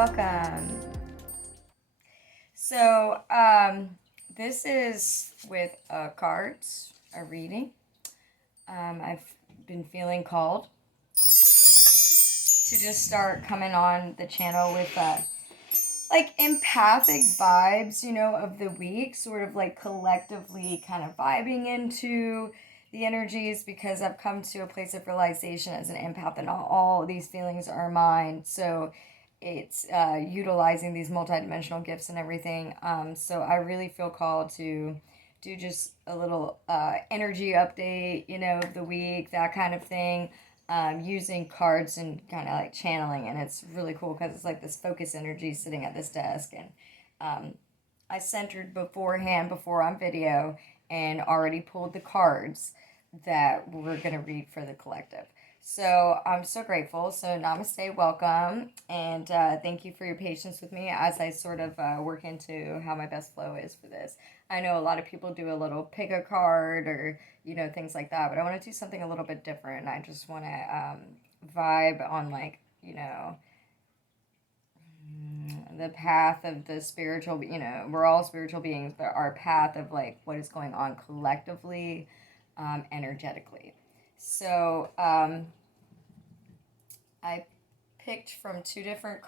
welcome. So, this is with cards, a reading. I've been feeling called to just start coming on the channel with like empathic vibes, of the week, sort of like collectively kind of vibing into the energies, because I've come to a place of realization as an empath and all these feelings are mine. So it's utilizing these multidimensional gifts and everything. So I really feel called to do just a little energy update, of the week, that kind of thing. Using cards and kind of like channeling, and it's really cool because it's like this focus energy sitting at this desk, and I centered beforehand before on video and already pulled the cards that we're going to read for the collective. So I'm so grateful. So namaste, welcome, and thank you for your patience with me as I sort of work into how my best flow is for this. I know a lot of people do a little pick a card or things like that, but I want to do something a little bit different. I just want to vibe on like the path of the spiritual. We're all spiritual beings, but our path of like what is going on collectively, energetically. So I picked from two different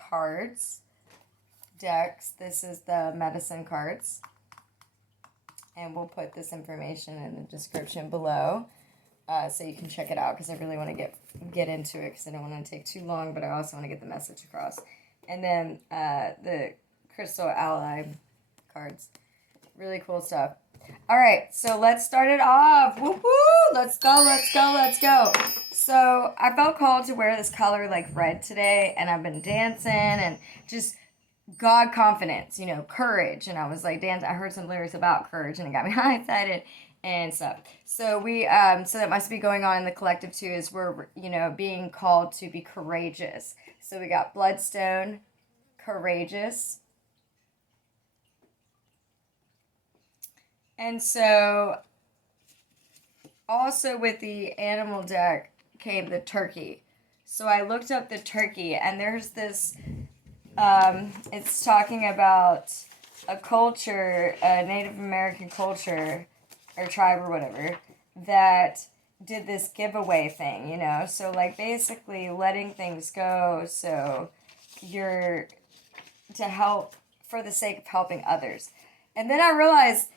decks. This is the medicine cards, and we'll put this information in the description below so you can check it out, because I really want to get into it, because I don't want to take too long, but I also want to get the message across. And then the crystal ally cards, really cool stuff. All right, so let's start it off. Woo-hoo! Let's go. So I felt called to wear this color like red today, and I've been dancing and just God confidence, courage. And I was like, I heard some lyrics about courage, and it got me excited and stuff. So so that must be going on in the collective too, is we're, being called to be courageous. So we got bloodstone, courageous. And so also with the animal deck came the turkey. So I looked up the turkey, and there's this, it's talking about a culture, a Native American culture or tribe or whatever, that did this giveaway thing, so like basically letting things go, so you're to help for the sake of helping others. And then I realized,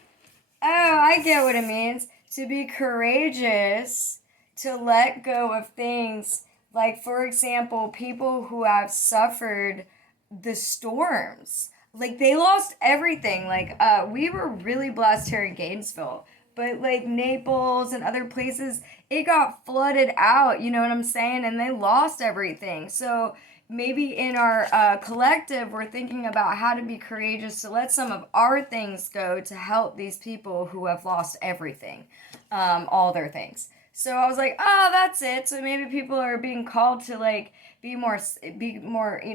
oh, I get what it means to be courageous, to let go of things, like for example, people who have suffered the storms, like they lost everything. Like we were really blessed here in Gainesville, but like Naples and other places, it got flooded out, you know what I'm saying? And they lost everything. So maybe in our collective, we're thinking about how to be courageous to let some of our things go to help these people who have lost everything, all their things. So I was like, oh, that's it. So maybe people are being called to like be more,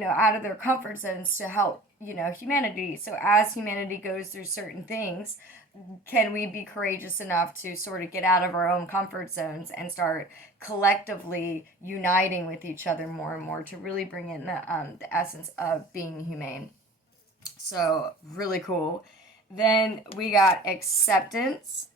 out of their comfort zones to help, humanity. So as humanity goes through certain things, can we be courageous enough to sort of get out of our own comfort zones and start collectively uniting with each other more and more to really bring in the essence of being humane? So really cool. Then we got acceptance.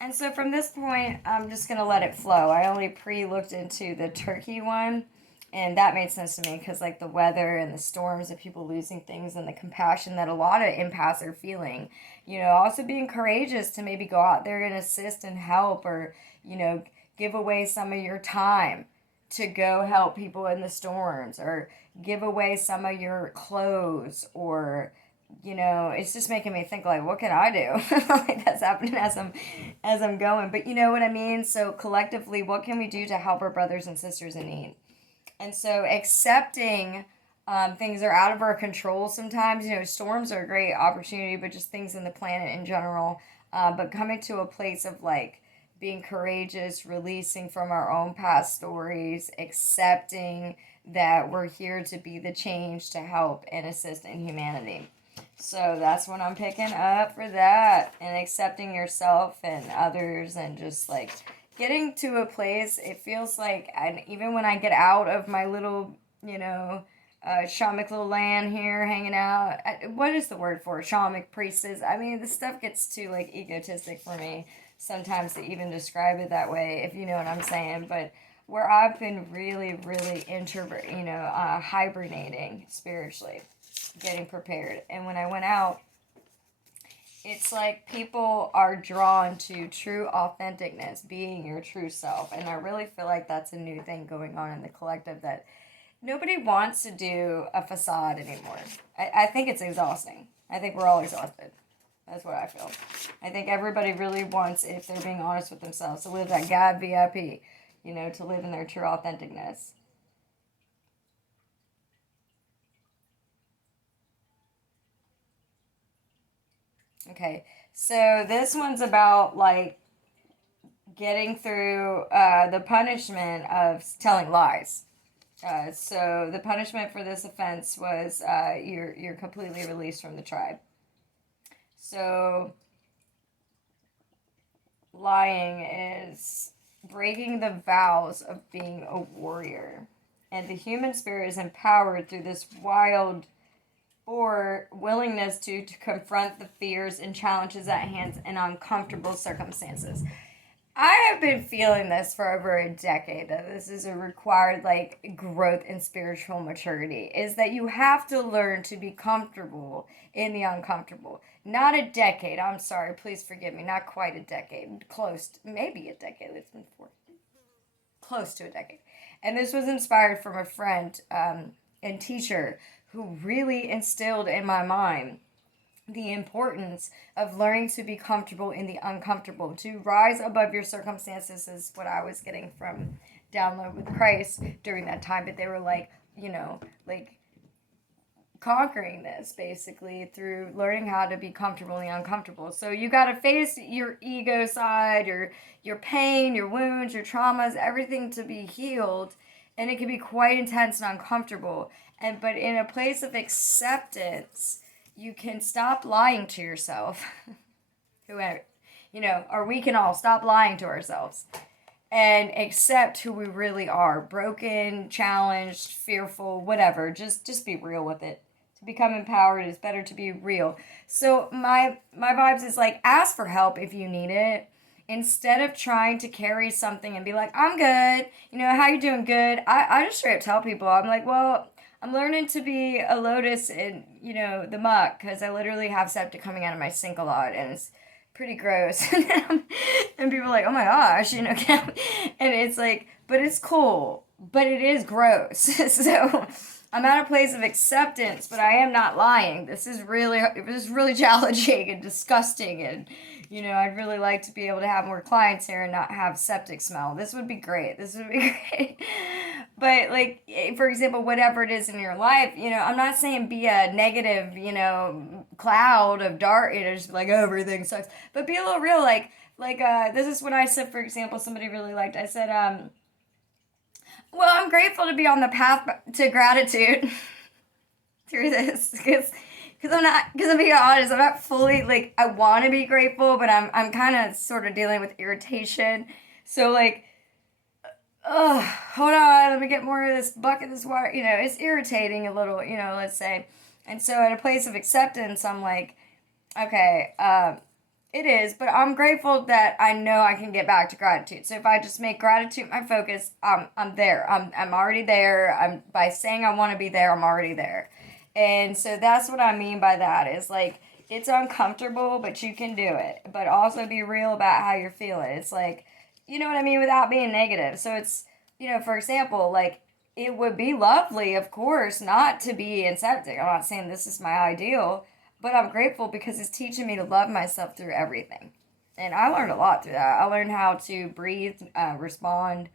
And so from this point, I'm just going to let it flow. I only pre-looked into the turkey one, and that made sense to me because like the weather and the storms of people losing things and the compassion that a lot of empaths are feeling, also being courageous to maybe go out there and assist and help, or, give away some of your time to go help people in the storms, or give away some of your clothes, or it's just making me think like, what can I do? Like that's happening as I'm going, but you know what I mean? So collectively, what can we do to help our brothers and sisters in need? And so accepting things are out of our control sometimes. Storms are a great opportunity, but just things in the planet in general. But coming to a place of like being courageous, releasing from our own past stories, accepting that we're here to be the change to help and assist in humanity. So that's what I'm picking up for that, and accepting yourself and others, and just like getting to a place, it feels like, and even when I get out of my little, shamanic little land here hanging out, what is the word for it? Shamanic priestess. I mean, this stuff gets too, like, egotistic for me sometimes to even describe it that way, if you know what I'm saying. But where I've been really, really introvert, hibernating spiritually, getting prepared. And when I went out, it's like people are drawn to true authenticness, being your true self. And I really feel like that's a new thing going on in the collective, that nobody wants to do a facade anymore. I think it's exhausting. I think we're all exhausted. That's what I feel. I think everybody really wants, if they're being honest with themselves, to live that God VIP, to live in their true authenticness. Okay, so this one's about, like, getting through the punishment of telling lies. So the punishment for this offense was you're completely released from the tribe. So lying is breaking the vows of being a warrior. And the human spirit is empowered through this wild or willingness to confront the fears and challenges at hand in uncomfortable circumstances. I have been feeling this for over a decade, that this is a required, like, growth in spiritual maturity, is that you have to learn to be comfortable in the uncomfortable. Not a decade, I'm sorry, please forgive me, not quite a decade, close to, maybe a decade, it's been close to a decade. And this was inspired from a friend and teacher who really instilled in my mind the importance of learning to be comfortable in the uncomfortable, to rise above your circumstances, is what I was getting from Download with Christ during that time. But they were like, like conquering this basically through learning how to be comfortable in the uncomfortable. So you got to face your ego side, your pain, your wounds, your traumas, everything to be healed. And it can be quite intense and uncomfortable. But in a place of acceptance, you can stop lying to yourself. Whoever, or we can all stop lying to ourselves and accept who we really are. Broken, challenged, fearful, whatever. Just be real with it. To become empowered, it's better to be real. So my vibes is like, ask for help if you need it. Instead of trying to carry something and be like, I'm good, how you doing? Good. I just straight up tell people, I'm like, well, I'm learning to be a lotus in, the muck, because I literally have septic coming out of my sink a lot, and it's pretty gross. And people are like, oh my gosh, and it's like, but it's cool, but it is gross. So I'm at a place of acceptance, but I am not lying. It was really challenging and disgusting, and I'd really like to be able to have more clients here and not have septic smell. This would be great. But, like, for example, whatever it is in your life, I'm not saying be a negative, cloud of dark, just like, oh, everything sucks. But be a little real, this is what I said, for example, somebody really liked. I said, well, I'm grateful to be on the path to gratitude through this, because I'm being honest, I'm not fully, like, I want to be grateful, but I'm kind of sort of dealing with irritation. So, like, hold on, let me get more of this bucket, this water, it's irritating a little, let's say. And so at a place of acceptance, I'm like, okay, it is, but I'm grateful that I know I can get back to gratitude. So if I just make gratitude my focus, I'm there. I'm already there. By saying I want to be there, I'm already there. And so that's what I mean by that, is like, it's uncomfortable, but you can do it. But also be real about how you're feeling. It's like, you know what I mean, without being negative. So it's, for example, like, it would be lovely, of course, not to be in septic. I'm not saying this is my ideal, but I'm grateful because it's teaching me to love myself through everything. And I learned a lot through that. I learned how to breathe, respond,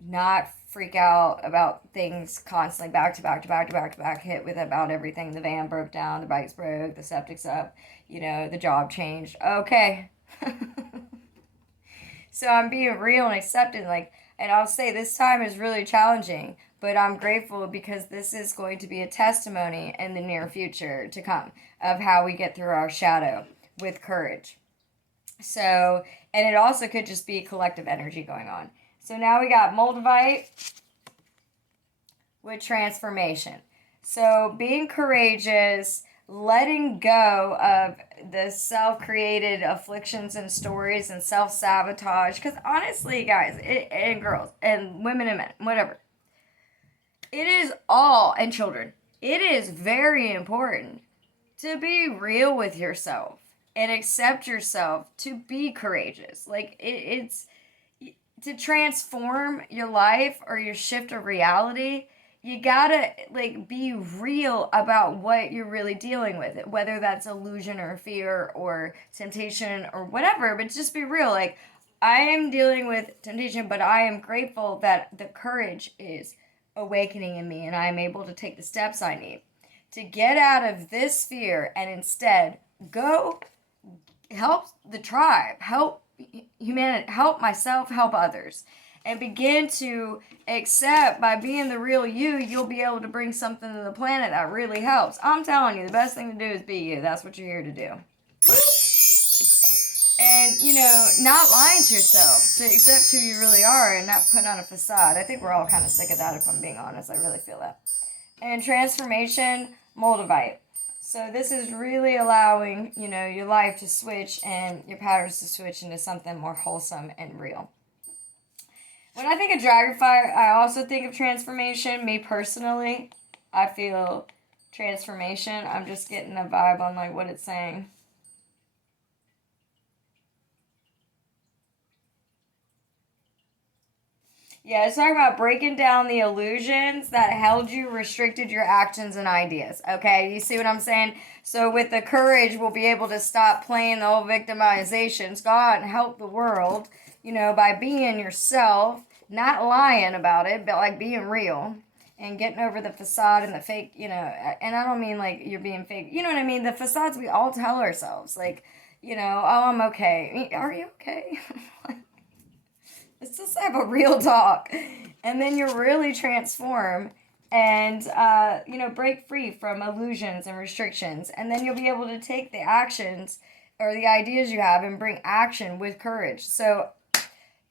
not freak out about things constantly, back to back to back to back to back, hit with about everything. The van broke down, the bikes broke, the septic's up, the job changed. Okay. So I'm being real and accepting, and I'll say this time is really challenging, but I'm grateful because this is going to be a testimony in the near future to come of how we get through our shadow with courage. So, and it also could just be collective energy going on. So now we got Moldavite with transformation. So being courageous, letting go of the self-created afflictions and stories and self-sabotage. Because honestly, guys, and girls and women and men, whatever, it is all, and children, it is very important to be real with yourself and accept yourself, to be courageous. Like it's to transform your life or your shift of reality. You gotta like be real about what you're really dealing with, whether that's illusion or fear or temptation or whatever. But just be real. Like, I am dealing with temptation, but I am grateful that the courage is awakening in me, and I am able to take the steps I need to get out of this fear and instead go help the tribe, help humanity, help myself, help others, and begin to accept. By being the real you, you'll be able to bring something to the planet that really helps. I'm telling you, the best thing to do is be you. That's what you're here to do. And, not lying to yourself, to accept who you really are and not putting on a facade. I think we're all kind of sick of that, if I'm being honest. I really feel that. And transformation, Moldavite. So this is really allowing, your life to switch and your patterns to switch into something more wholesome and real. When I think of Dragonfire, I also think of transformation. Me personally, I feel transformation. I'm just getting a vibe on like what it's saying. Yeah, it's talking about breaking down the illusions that held you, restricted your actions and ideas. Okay, you see what I'm saying? So with the courage, we'll be able to stop playing the old victimizations. Go out and help the world, by being yourself, not lying about it, but like being real and getting over the facade and the fake, and I don't mean like you're being fake. You know what I mean? The facades we all tell ourselves, like, oh, I'm okay. Are you okay? Let's just have a real talk. And then you'll really transform and, break free from illusions and restrictions. And then you'll be able to take the actions or the ideas you have and bring action with courage. So,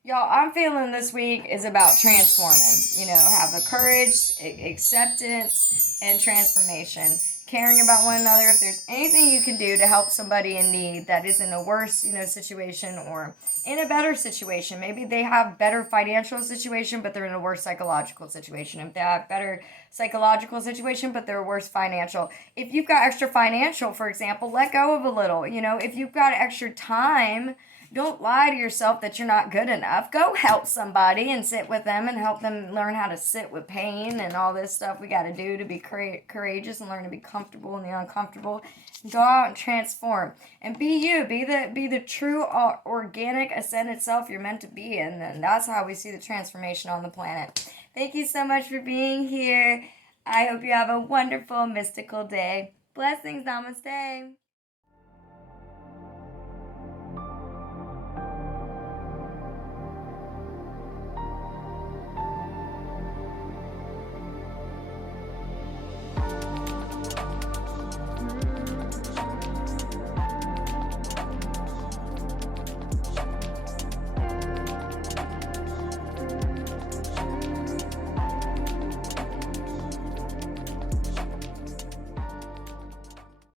y'all, I'm feeling this week is about transforming. Have the courage, acceptance, and transformation. Caring about one another. If there's anything you can do to help somebody in need that is in a worse, situation or in a better situation. Maybe they have better financial situation, but they're in a worse psychological situation. If they have better psychological situation, but they're worse financial. If you've got extra financial, for example, let go of a little. If you've got extra time, don't lie to yourself that you're not good enough. Go help somebody and sit with them and help them learn how to sit with pain and all this stuff we got to do to be courageous and learn to be comfortable in the uncomfortable. Go out and transform and be you. Be the true organic ascended self you're meant to be, and then that's how we see the transformation on the planet. Thank you so much for being here. I hope you have a wonderful mystical day. Blessings. Namaste.